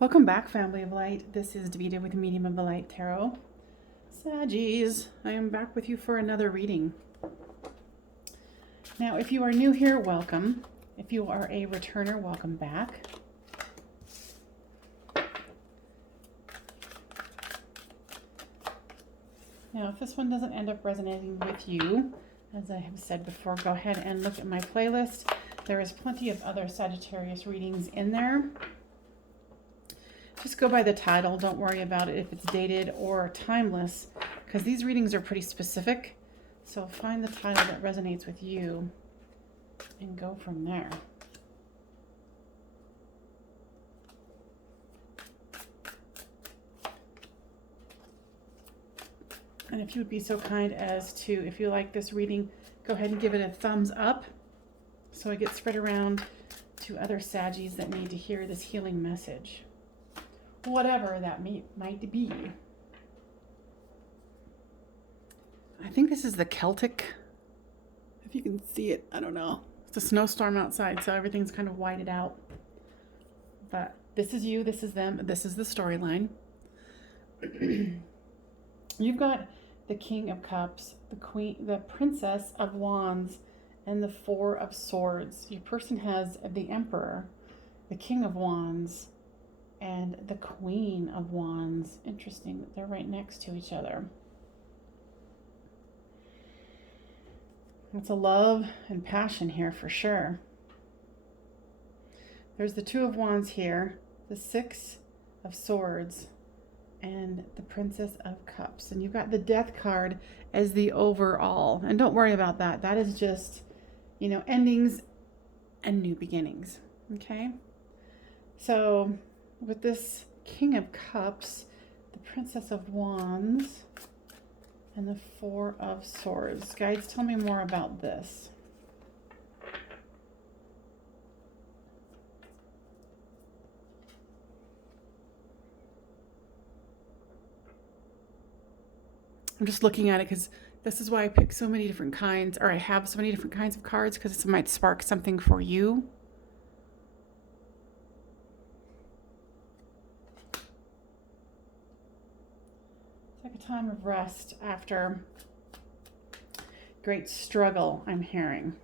Welcome back, Family of Light. This is Davida with Medium of the Light Tarot. Saggies, I am back with you for another reading. Now, if you are new here, welcome. If you are a returner, welcome back. Now, if this one doesn't end up resonating with you, as I have said before, go ahead and look at my playlist. There is plenty of other Sagittarius readings in there. Just go by the title. Don't worry about it if it's dated or timeless, because these readings are pretty specific. So find the title that resonates with you and go from there. And if you would be so kind as to, if you like this reading, go ahead and give it a thumbs up so it gets spread around to other Saggies that need to hear this healing message. Whatever that might be. I think this is the Celtic. If you can see it, I don't know. It's a snowstorm outside, so everything's kind of whited out. But this is you, this is them, this is the storyline. You've got the King of Cups, the Queen, the Princess of Wands, and the Four of Swords. Your person has the Emperor, the King of Wands, and the Queen of Wands. Interesting that they're right next to each other. It's a love and passion here for sure. There's the Two of Wands here, the Six of Swords, and the Princess of Cups. And you've got the Death card as the overall. And don't worry about that. That is just, endings and new beginnings. Okay? So with this King of Cups, the Princess of Wands, and the Four of Swords. Guides, tell me more about this. I'm just looking at it because this is why I pick so many different kinds, or I have so many different kinds of cards, because it might spark something for you. Like a time of rest after great struggle, I'm hearing.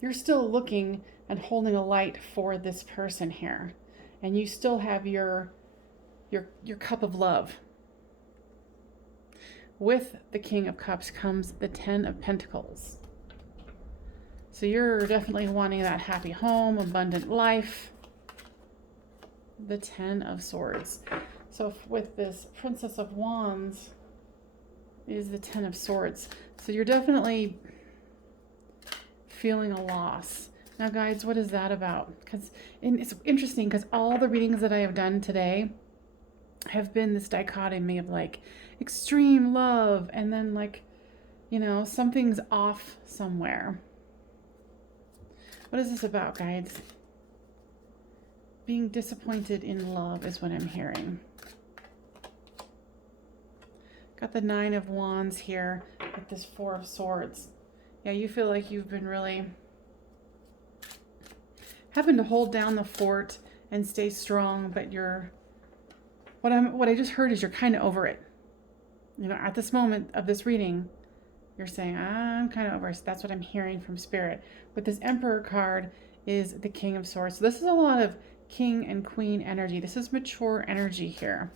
You're still looking and holding a light for this person here, and you still have your cup of love. With the King of Cups comes the Ten of Pentacles. So you're definitely wanting that happy home, abundant life. The Ten of Swords. So with this Princess of Wands is the Ten of Swords. So you're definitely feeling a loss. Now, guides, what is that about? Because it's interesting, because all the readings that I have done today have been this dichotomy of like extreme love and then like, something's off somewhere. What is this about, guides? Being disappointed in love is what I'm hearing. Got the Nine of Wands here with this Four of Swords. Yeah, you feel like you've been really having to hold down the fort and stay strong, but what I just heard is you're kind of over it. At this moment of this reading, you're saying, I'm kind of over it. So that's what I'm hearing from Spirit. With this Emperor card is the King of Swords. So this is a lot of King and Queen energy. This is mature energy here.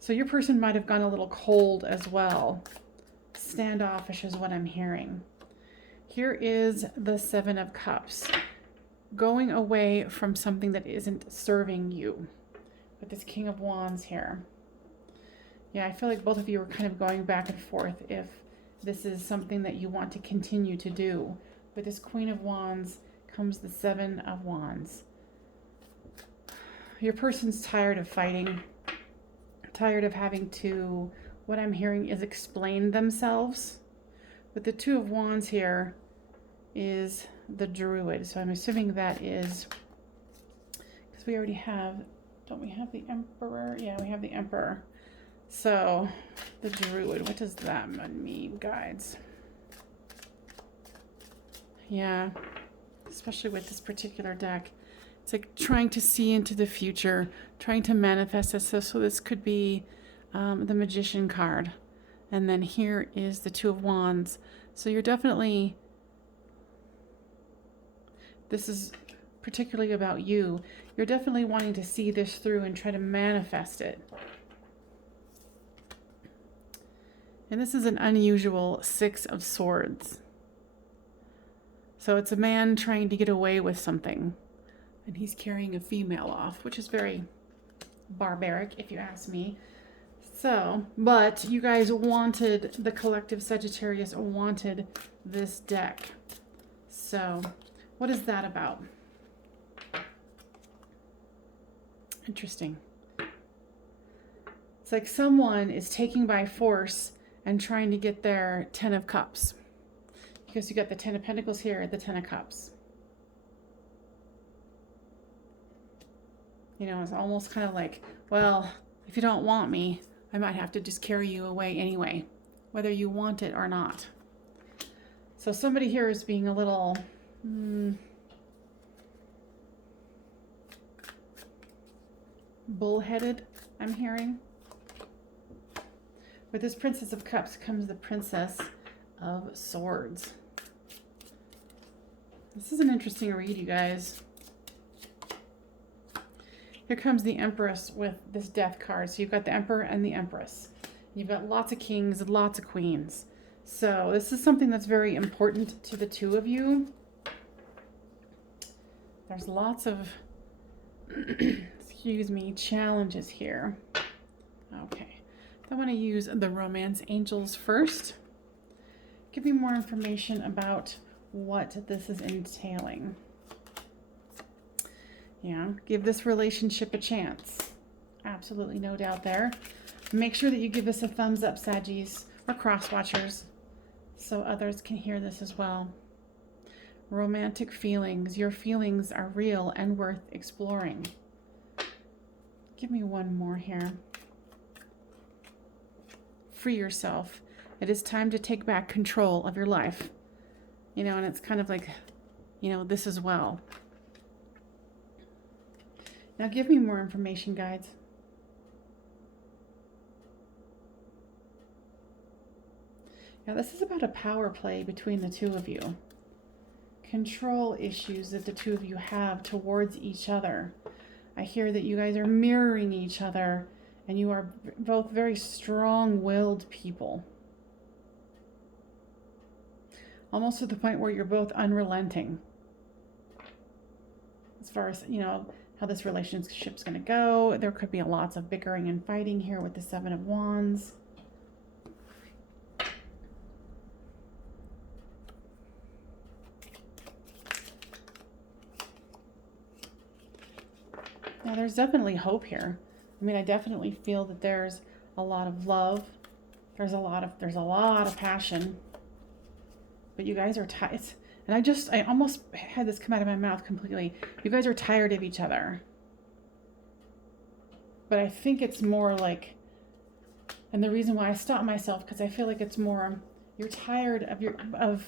So your person might have gone a little cold as well. Standoffish is what I'm hearing. Here is the Seven of Cups. Going away from something that isn't serving you. With this King of Wands here. Yeah, I feel like both of you are kind of going back and forth if this is something that you want to continue to do. With this Queen of Wands comes the Seven of Wands. Your person's tired of fighting. Tired of having to, what I'm hearing is explain themselves. With the Two of Wands here is the Druid. So I'm assuming that is, because we already have, don't we have the Emperor? Yeah, we have the Emperor. So the Druid, what does that mean, guides? Yeah, especially with this particular deck. It's like trying to see into the future, trying to manifest this. So this could be the Magician card. And then here is the Two of Wands. So you're definitely, this is particularly about you. You're definitely wanting to see this through and try to manifest it. And this is an unusual Six of Swords. So it's a man trying to get away with something. And he's carrying a female off, which is very barbaric, if you ask me. So, but you guys wanted, the collective Sagittarius wanted this deck. So, what is that about? Interesting. It's like someone is taking by force and trying to get their 10 of Cups. Because you got the 10 of Pentacles here, the 10 of Cups. You know, it's almost kind of like, well, if you don't want me, I might have to just carry you away anyway, whether you want it or not. So somebody here is being a little bullheaded, I'm hearing. With this Princess of Cups comes the Princess of Swords. This is an interesting read, you guys. Here comes the Empress with this Death card. So you've got the Emperor and the Empress. You've got lots of kings and lots of queens. So this is something that's very important to the two of you. There's lots of, excuse me, challenges here. Okay. I want to use the Romance Angels first. Give me more information about what this is entailing. Yeah, give this relationship a chance. Absolutely no doubt there. Make sure that you give us a thumbs up, Saggies, or cross-watchers, so others can hear this as well. Romantic feelings. Your feelings are real and worth exploring. Give me one more here. Free yourself. It is time to take back control of your life. You know, and it's kind of like, you know, this as well. Now give me more information, guides. Now this is about a power play between the two of you. Control issues that the two of you have towards each other. I hear that you guys are mirroring each other and you are both very strong-willed people. Almost to the point where you're both unrelenting. As far as, you know, how this relationship's going to go. There could be lots of bickering and fighting here with the Seven of Wands. Now there's definitely hope here. I mean, I definitely feel that there's a lot of love. There's a lot of passion. But you guys are tired. And I almost had this come out of my mouth completely. You guys are tired of each other. But I think it's more like, and the reason why I stopped myself, because I feel like it's more, you're tired of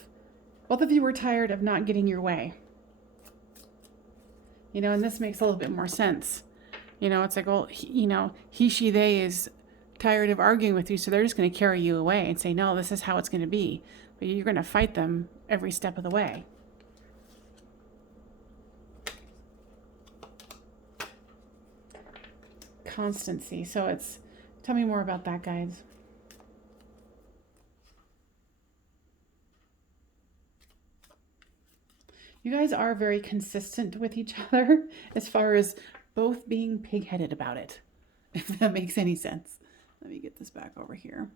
both of you were tired of not getting your way. You know, and this makes a little bit more sense. You know, it's like, well, he, she, they is tired of arguing with you, so they're just going to carry you away and say, no, this is how it's going to be. But you're going to fight them every step of the way. Constancy. So it's, tell me more about that, guys. You guys are very consistent with each other as far as both being pig-headed about it, if that makes any sense. Let me get this back over here.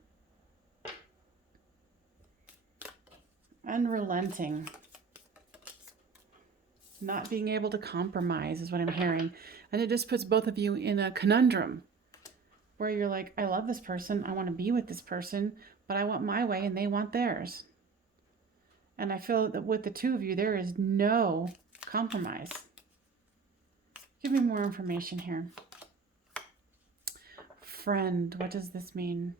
Unrelenting. Not being able to compromise is what I'm hearing. And it just puts both of you in a conundrum where you're like, I love this person. I want to be with this person, but I want my way and they want theirs. And I feel that with the two of you, there is no compromise. Give me more information here. Friend, what does this mean?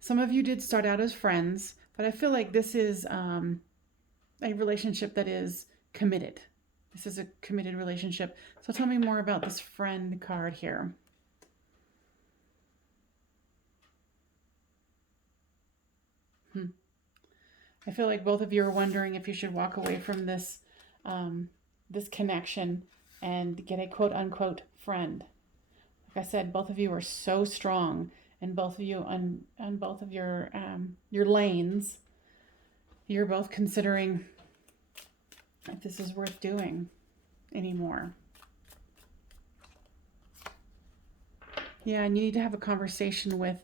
Some of you did start out as friends, but I feel like this is a relationship that is committed. This is a committed relationship. So tell me more about this friend card here. I feel like both of you are wondering if you should walk away from this this connection and get a quote unquote friend. Like I said, both of you are so strong, and both of you on both of your lanes, you're both considering if this is worth doing anymore. Yeah, and you need to have a conversation with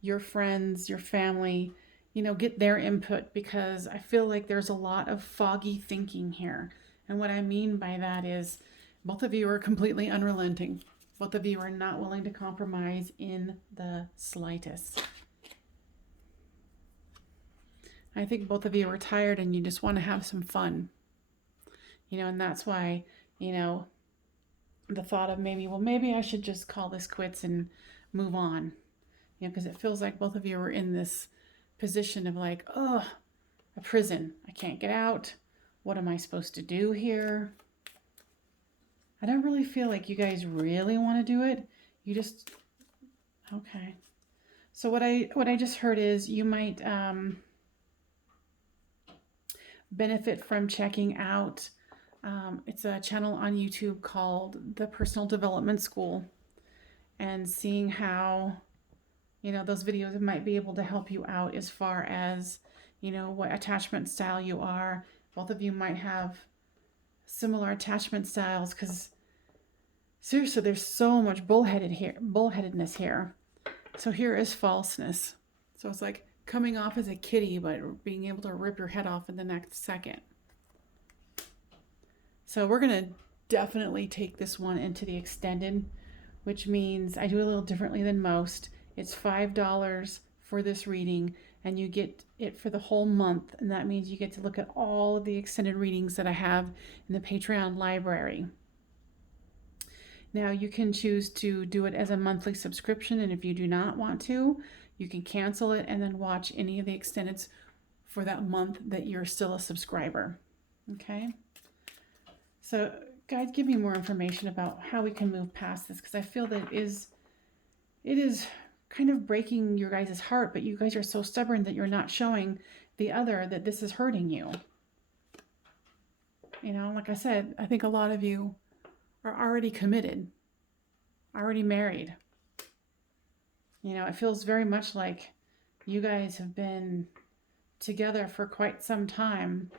your friends, your family, get their input, because I feel like there's a lot of foggy thinking here. And what I mean by that is both of you are completely unrelenting. Both of you are not willing to compromise in the slightest. I think both of you are tired and you just want to have some fun. And that's why, the thought of maybe I should just call this quits and move on. Because it feels like both of you are in this position of like, oh, a prison. I can't get out. What am I supposed to do here? I don't really feel like you guys really want to do it. You just, okay. So what I just heard is you might benefit from checking out, it's a channel on YouTube called The Personal Development School, and seeing how, those videos might be able to help you out as far as, what attachment style you are. Both of you might have similar attachment styles, because seriously, there's so much bullheadedness here. So here is falseness. So it's like coming off as a kitty, but being able to rip your head off in the next second. So we're going to definitely take this one into the extended, which means I do a little differently than most. It's $5 for this reading, and you get it for the whole month. And that means you get to look at all of the extended readings that I have in the Patreon library. Now you can choose to do it as a monthly subscription, and if you do not want to, you can cancel it and then watch any of the extendeds for that month that you're still a subscriber. Okay? So guys, give me more information about how we can move past this, because I feel that it is kind of breaking your guys' heart, but you guys are so stubborn that you're not showing the other that this is hurting you. Like I said, I think a lot of you are already committed, already married. It feels very much like you guys have been together for quite some time.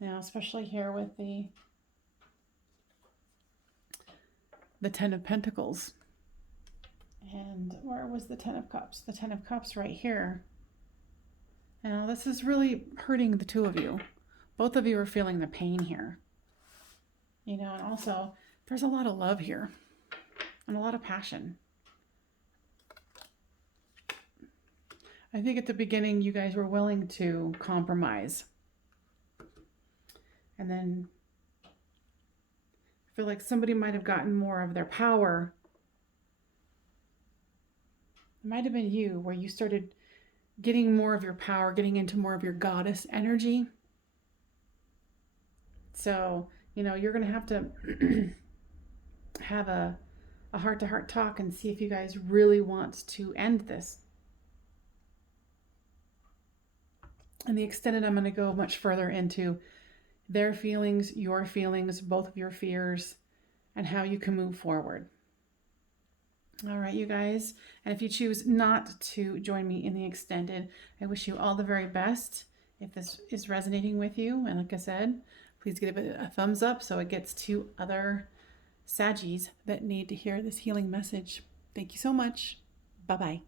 Especially here with the Ten of Pentacles. And where was the Ten of Cups? The Ten of Cups right here. Now this is really hurting the two of you. Both of you are feeling the pain here. And also there's a lot of love here and a lot of passion. I think at the beginning you guys were willing to compromise. And then I feel like somebody might have gotten more of their power. It might have been you, where you started getting more of your power, getting into more of your goddess energy. So, you're going to have to have a heart-to-heart talk and see if you guys really want to end this. And the extended, I'm going to go much further into their feelings, your feelings, both of your fears, and how you can move forward. All right, you guys. And if you choose not to join me in the extended, I wish you all the very best. If this is resonating with you, and like I said, please give it a thumbs up so it gets to other Saggies that need to hear this healing message. Thank you so much. Bye-bye.